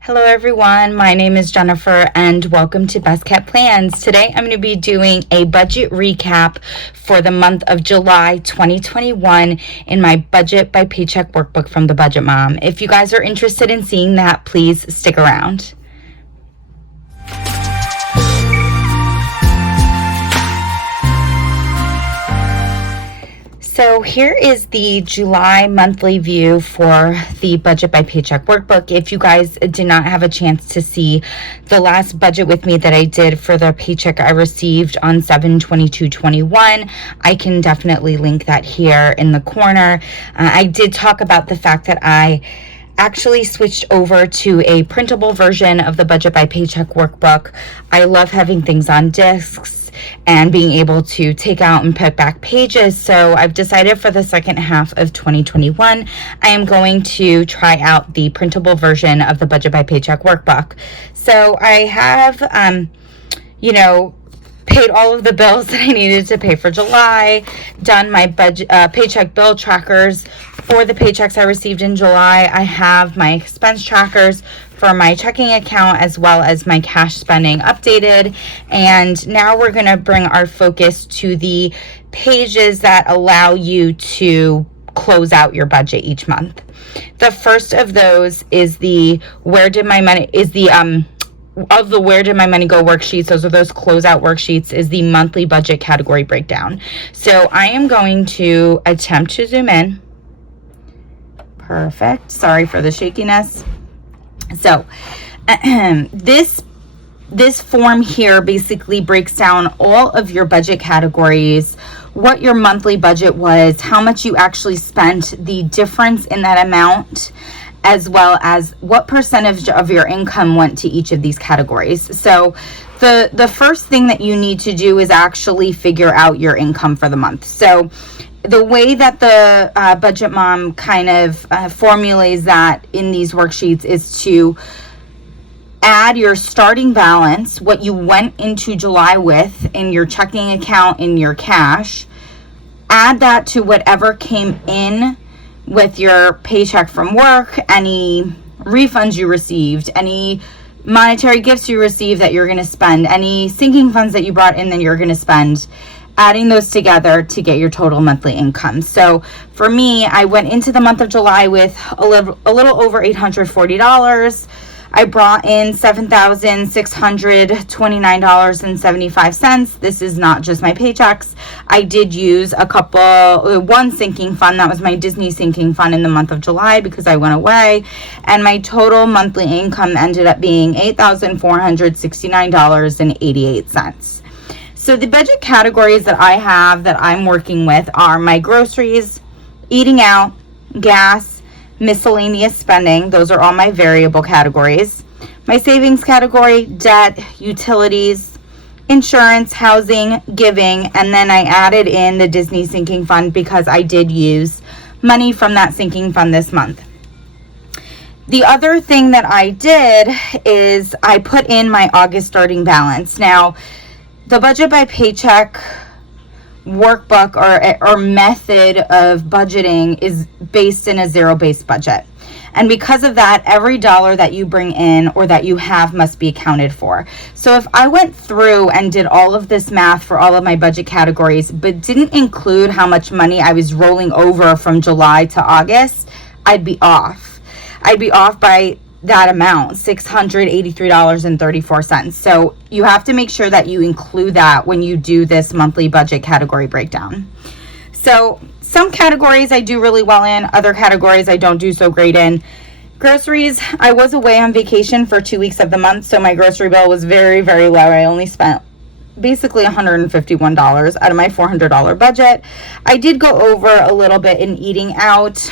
Hello everyone, my name is Jennifer and welcome to Best Kept Plans. Today I'm going to be doing a budget recap for the month of July 2021 in my Budget by Paycheck Workbook from the Budget Mom. If you guys are interested in seeing that, please stick around. So here is the July monthly view for the Budget by Paycheck Workbook. If you guys did not have a chance to see the last budget with me that I did for the paycheck I received on 7/22/21, I can definitely link that here in the corner. I did talk about the fact that I actually switched over to a printable version of the Budget by Paycheck Workbook. I love having things on discs and being able to take out and put back pages. So I've decided for the second half of 2021, I am going to try out the printable version of the Budget by Paycheck Workbook. So I have, paid all of the bills that I needed to pay for July, done my budget paycheck bill trackers for the paychecks I received in July. I have my expense trackers for my checking account as well as my cash spending updated. And now we're going to bring our focus to the pages that allow you to close out your budget each month. The first of those is the Where Did My Money Go worksheets. Those are those closeout worksheets, is the monthly budget category breakdown. So I am going to attempt to zoom in. Perfect. Sorry for the shakiness. So this form here basically breaks down all of your budget categories, what your monthly budget was, how much you actually spent, the difference in that amount, as well as what percentage of your income went to each of these categories. So the first thing that you need to do is actually figure out your income for the month. So the way that the Budget Mom kind of formulates that in these worksheets is to add your starting balance, what you went into July with in your checking account, in your cash, add that to whatever came in with your paycheck from work, any refunds you received, any monetary gifts you received that you're going to spend, any sinking funds that you brought in that you're going to spend, adding those together to get your total monthly income. So for me, I went into the month of July with a little over $840. I brought in $7,629.75. This is not just my paychecks. I did use one sinking fund. That was my Disney sinking fund in the month of July because I went away. And my total monthly income ended up being $8,469.88. So the budget categories that I have that I'm working with are my groceries, eating out, gas, miscellaneous spending. Those are all my variable categories. My savings category, debt, utilities, insurance, housing, giving, and then I added in the Disney sinking fund because I did use money from that sinking fund this month. The other thing that I did is I put in my August starting balance. Now, the Budget by Paycheck workbook or method of budgeting is based in a zero-based budget. And because of that, every dollar that you bring in or that you have must be accounted for. So if I went through and did all of this math for all of my budget categories, but didn't include how much money I was rolling over from July to August, I'd be off. I'd be off by that amount, $683.34. So you have to make sure that you include that when you do this monthly budget category breakdown. So some categories I do really well in, other categories I don't do so great in. Groceries, I was away on vacation for 2 weeks of the month, so my grocery bill was very, very low. I only spent basically $151 out of my $400 budget. I did go over a little bit in eating out.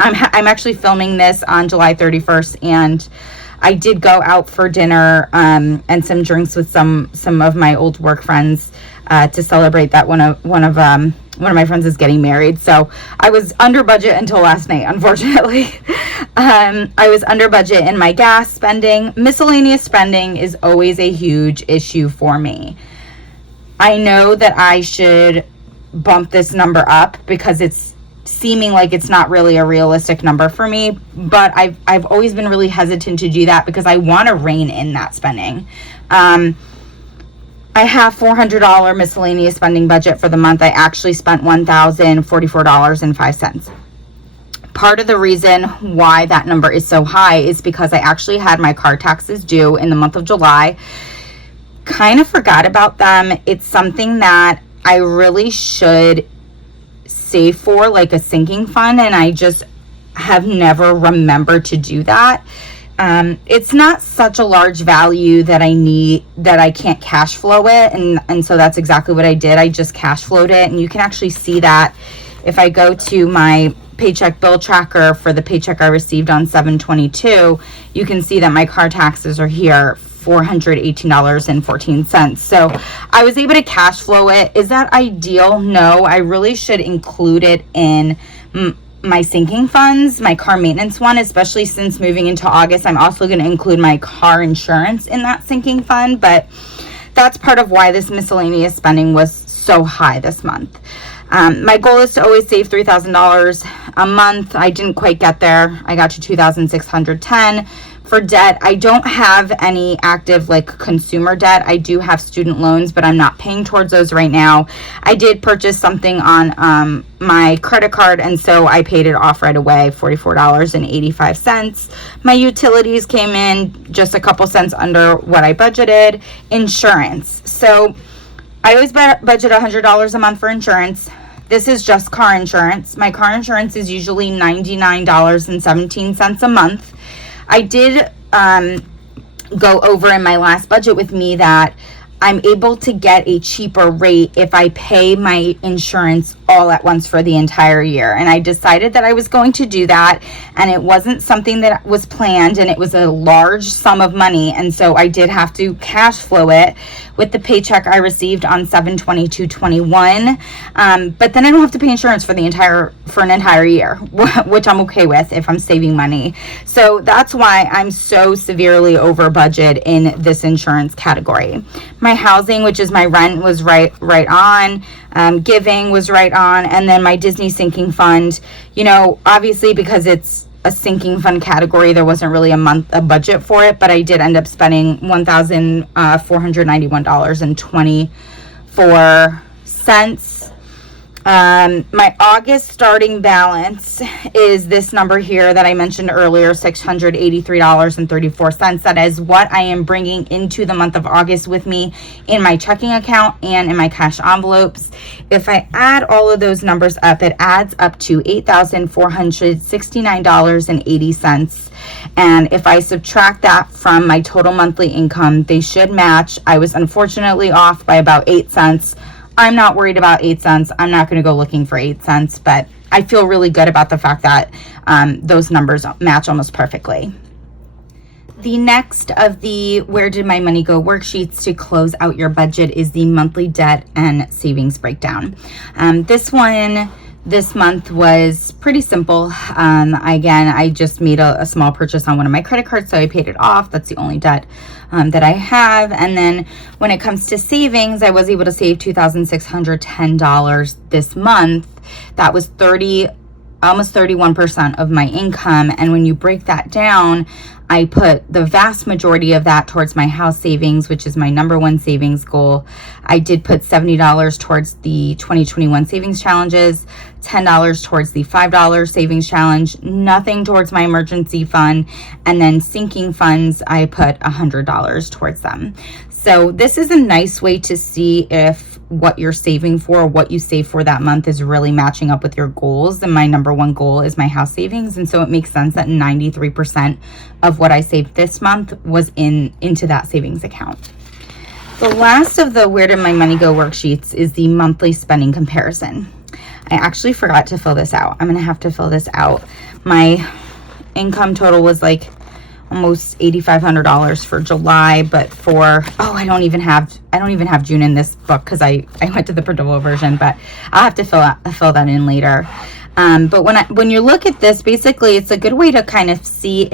I'm actually filming this on July 31st, and I did go out for dinner and some drinks with some of my old work friends to celebrate that one of my friends is getting married. So I was under budget until last night, unfortunately. I was under budget in my gas spending. Miscellaneous spending is always a huge issue for me. I know that I should bump this number up because it's seeming like it's not really a realistic number for me, but I've always been really hesitant to do that because I want to rein in that spending. I have $400 miscellaneous spending budget for the month. I actually spent $1,044.05. Part of the reason why that number is so high is because I actually had my car taxes due in the month of July. Kind of forgot about them. It's something that I really should save for, like a sinking fund, and I just have never remembered to do that. It's not such a large value that I need, that I can't cash flow it, and so that's exactly what I did. I just cash flowed it, and you can actually see that if I go to my paycheck bill tracker for the paycheck I received on 7/22, you can see that my car taxes are here, $418.14. So I was able to cash flow it. Is that ideal? No, I really should include it in my sinking funds, my car maintenance one, especially since moving into August. I'm also going to include my car insurance in that sinking fund, but that's part of why this miscellaneous spending was so high this month. My goal is to always save $3,000 a month. I didn't quite get there. I got to $2,610. For debt, I don't have any active like consumer debt. I do have student loans, but I'm not paying towards those right now. I did purchase something on my credit card, and so I paid it off right away, $44.85. My utilities came in just a couple cents under what I budgeted. Insurance. So I always budget $100 a month for insurance. This is just car insurance. My car insurance is usually $99.17 a month. I did go over in my last budget with me that I'm able to get a cheaper rate if I pay my insurance all at once for the entire year. And I decided that I was going to do that, and it wasn't something that was planned, and it was a large sum of money, and so I did have to cash flow it with the paycheck I received on 7/22/21. But then I don't have to pay insurance for an entire year, which I'm okay with if I'm saving money. So that's why I'm so severely over budget in this insurance category. My housing, which is my rent, was right on. Giving was right on, and then my Disney sinking fund, obviously because it's a sinking fund category, there wasn't really a budget for it, but I did end up spending $1,491.24. My August starting balance is this number here that I mentioned earlier, $683.34. That is what I am bringing into the month of August with me in my checking account and in my cash envelopes. If I add all of those numbers up, it adds up to $8,469.80. And if I subtract that from my total monthly income, they should match. I was unfortunately off by about 8 cents. I'm not worried about 8 cents. I'm not going to go looking for 8 cents, but I feel really good about the fact that those numbers match almost perfectly. The next of the Where Did My Money Go worksheets to close out your budget is the monthly debt and savings breakdown. This month was pretty simple. Again, I just made a small purchase on one of my credit cards, so I paid it off. That's the only debt that I have. And then when it comes to savings, I was able to save $2,610 this month. That was almost 31% of my income. And when you break that down, I put the vast majority of that towards my house savings, which is my number one savings goal. I did put $70 towards the 2021 savings challenges, $10 towards the $5 savings challenge, nothing towards my emergency fund, and then sinking funds, I put $100 towards them. So this is a nice way to see if what you're saving for, what you save for that month, is really matching up with your goals. And my number one goal is my house savings, and so it makes sense that 93% of what I saved this month was into that savings account. The last of the Where Did My Money Go worksheets is the monthly spending comparison. I actually forgot to fill this out. I'm gonna have to fill this out. My income total was like almost $8,500 for July, but I don't even have June in this book because I went to the printable version, but I'll have to fill that in later. But when you look at this, basically it's a good way to kind of see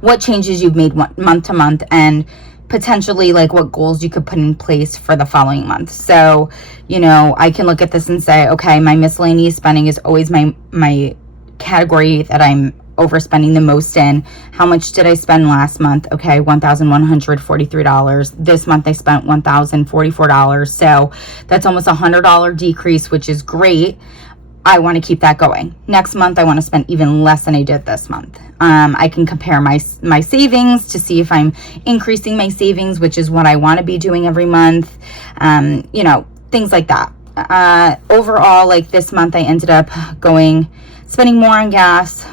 what changes you've made month to month, and potentially like what goals you could put in place for the following month. So, you know, I can look at this and say, okay, my miscellaneous spending is always my category that I'm overspending the most in. How much did I spend last month? Okay, $1,143. This month I spent $1,044. So that's almost $100 decrease, which is great. I want to keep that going. Next month, I want to spend even less than I did this month. I can compare my savings to see if I'm increasing my savings, which is what I want to be doing every month. You know, things like that. Overall, like this month, I ended up spending more on gas,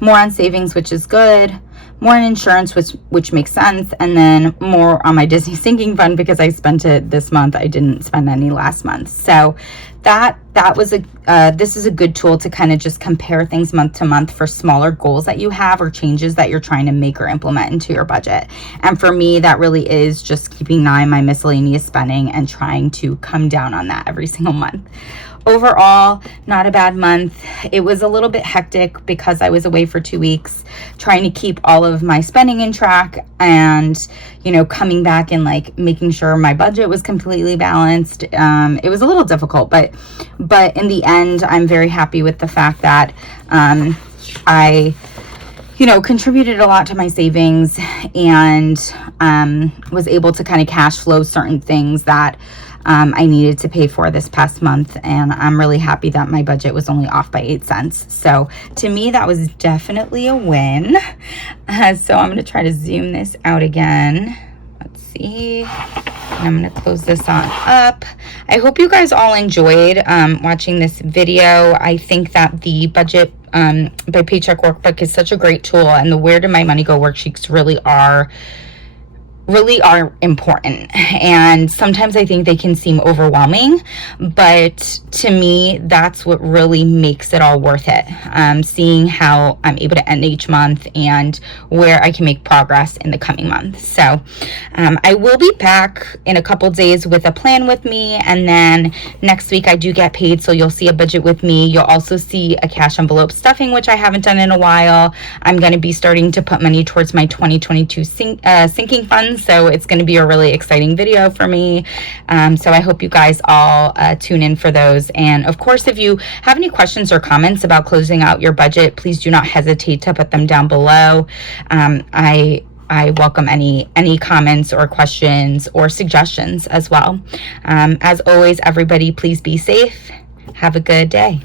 more on savings, which is good, more on insurance, which makes sense, and then more on my Disney sinking fund because I spent it this month. I didn't spend any last month. So that was this is a good tool to kind of just compare things month to month for smaller goals that you have or changes that you're trying to make or implement into your budget. And for me, that really is just keeping an eye on my miscellaneous spending and trying to come down on that every single month. Overall, not a bad month. It was a little bit hectic because I was away for 2 weeks trying to keep all of my spending in track and, you know, coming back and like making sure my budget was completely balanced. It was a little difficult, but in the end, I'm very happy with the fact that I, you know, contributed a lot to my savings and was able to kind of cash flow certain things that I needed to pay for this past month, and I'm really happy that my budget was only off by 8 cents. So to me, that was definitely a win. So I'm going to try to zoom this out again. Let's see. And I'm going to close this on up. I hope you guys all enjoyed watching this video. I think that the budget by Paycheck Workbook is such a great tool, and the Where Did My Money Go worksheets really are important, and sometimes I think they can seem overwhelming, but to me that's what really makes it all worth it. Seeing how I'm able to end each month and where I can make progress in the coming month. So I will be back in a couple days with a plan with me, and then next week I do get paid, so you'll see a budget with me. You'll also see a cash envelope stuffing, which I haven't done in a while. I'm going to be starting to put money towards my 2022 sinking funds. So it's going to be a really exciting video for me. So I hope you guys all tune in for those. And of course, if you have any questions or comments about closing out your budget, please do not hesitate to put them down below. I welcome any comments or questions or suggestions as well. As always, everybody, please be safe. Have a good day.